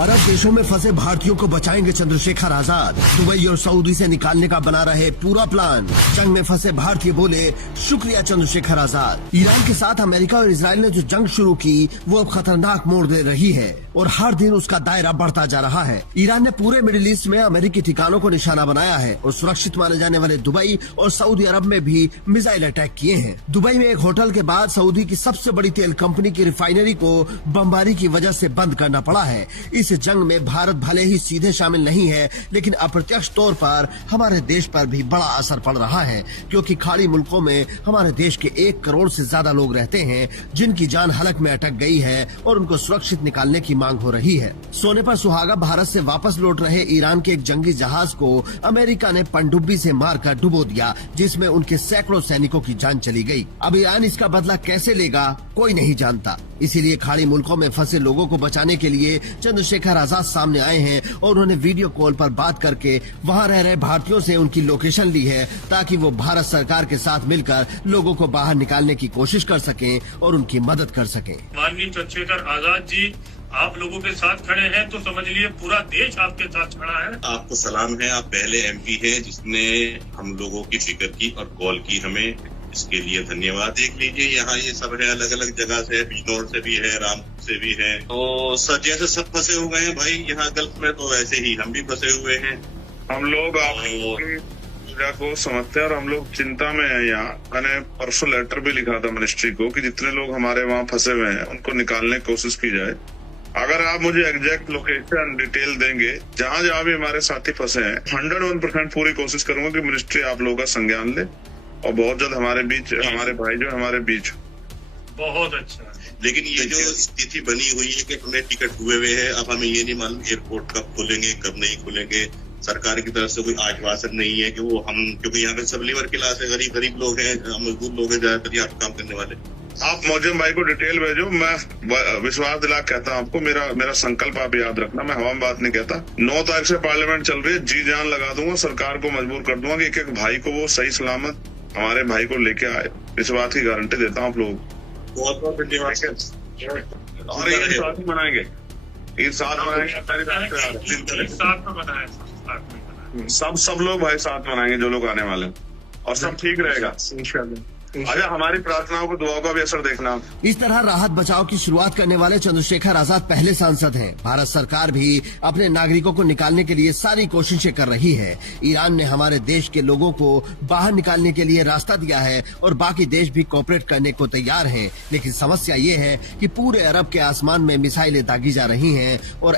अरब देशों में फंसे भारतीयों को बचाएंगे चंद्रशेखर आजाद। दुबई और सऊदी से निकालने का बना रहे पूरा प्लान। जंग में फंसे भारतीय बोले शुक्रिया चंद्रशेखर आजाद। ईरान के साथ अमेरिका और इजराइल ने जो जंग शुरू की वो अब खतरनाक मोड़ ले रही है और हर दिन उसका दायरा बढ़ता जा रहा है। ईरान ने पूरे मिडिल ईस्ट में अमेरिकी ठिकानों को निशाना बनाया है और सुरक्षित माने जाने वाले दुबई और सऊदी अरब में भी मिसाइल अटैक किए हैं। दुबई में एक होटल के बाद सऊदी की सबसे बड़ी तेल कंपनी की रिफाइनरी को बमबारी की वजह से बंद करना पड़ा है। इस जंग में भारत भले ही सीधे शामिल नहीं है, लेकिन अप्रत्यक्ष तौर पर हमारे देश पर भी बड़ा असर पड़ रहा है, क्योंकि खाड़ी मुल्कों में हमारे देश के 1 करोड़ से ज्यादा लोग रहते हैं जिनकी जान हलक में अटक गई है और उनको सुरक्षित निकालने की मांग हो रही है। सोने पर सुहागा भारत से वापस लौट रहे ईरान के एक जंगी जहाज को अमेरिका ने पनडुब्बी से मारकर डुबो दिया, जिसमें उनके सैकड़ों सैनिकों की जान चली गई। अब ईरान इसका बदला कैसे लेगा कोई नहीं जानता। इसीलिए खाड़ी मुल्कों में फंसे लोगों को बचाने के लिए चंद्रशेखर आजाद सामने आए हैं और उन्होंने वीडियो कॉल पर बात करके वहां रह रहे भारतीयों से उनकी लोकेशन ली है, ताकि वो भारत सरकार के साथ मिलकर लोगों को बाहर निकालने की कोशिश कर सकें और उनकी मदद कर सकें। माननीय चंद्रशेखर आजाद जी, आप लोगों के साथ खड़े हैं तो समझ लिए पूरा देश आपके साथ खड़ा है। आपको सलाम है। आप पहले एमपी हैं जिसने हम लोगों की फिक्र की और कॉल की हमें, इसके लिए धन्यवाद। देख लीजिए यहाँ ये सब है, अलग अलग जगह से, बिजनौर से भी है, रामपुर से भी है, तो सर जैसे सब फंसे हुए हैं भाई यहाँ गल्फ में, तो वैसे ही हम भी फंसे हुए हैं। हम लोग आप को समझते हैं और हम लोग चिंता में हैं। यहाँ मैंने परसों लेटर भी लिखा था मिनिस्ट्री को कि जितने लोग हमारे वहाँ फंसे हुए हैं उनको निकालने की कोशिश की जाए। अगर आप मुझे एग्जैक्ट लोकेशन डिटेल देंगे जहाँ जहाँ भी हमारे साथी फंसे हैं, 101% पूरी कोशिश करूंगा कि मिनिस्ट्री आप लोगों का संज्ञान ले और बहुत जल्द हमारे बीच हमारे भाई जो हमारे बीच। बहुत अच्छा। लेकिन ये जो स्थिति बनी हुई है कि हमें टिकट हुए हुए हैं, अब हमें ये नहीं मालूम एयरपोर्ट कब खुलेंगे कब नहीं खुलेंगे। सरकार की तरफ से कोई आश्वासन नहीं है कि वो हम, क्योंकि यहाँ पे सब लेबर क्लास है, गरीब लोग हैं, मजदूर लोग हैं ज्यादातर यहाँ काम करने वाले। आप मौजम भाई को डिटेल भेजो, मैं विश्वास दिला कहता हूँ आपको, मेरा संकल्प आप याद रखना, मैं हवा में बात नहीं कहता। 9 तारीख से पार्लियामेंट चल रही है, जी जान लगा दूंगा, सरकार को मजबूर कर दूंगा कि एक एक भाई को वो सही सलामत हमारे भाई को लेके आए। इस बात की गारंटी देता हूँ आप लोग। बहुत बहुत धन्यवाद। और ये साथ ही मनाएंगे, ये साथ मनाएंगे, सब लोग भाई साथ मनाएंगे जो लोग आने वाले, और सब ठीक रहेगा। अच्छा, हमारी प्रार्थनाओं को दुआओं का भी असर देखना। इस तरह राहत बचाव की शुरुआत करने वाले चंद्रशेखर आजाद पहले सांसद हैं। भारत सरकार भी अपने नागरिकों को निकालने के लिए सारी कोशिशें कर रही है। ईरान ने हमारे देश के लोगों को बाहर निकालने के लिए रास्ता दिया है और बाकी देश भी कोऑपरेट करने को तैयार हैं। लेकिन समस्या ये है कि पूरे अरब के आसमान में मिसाइलें दागी जा रही हैं और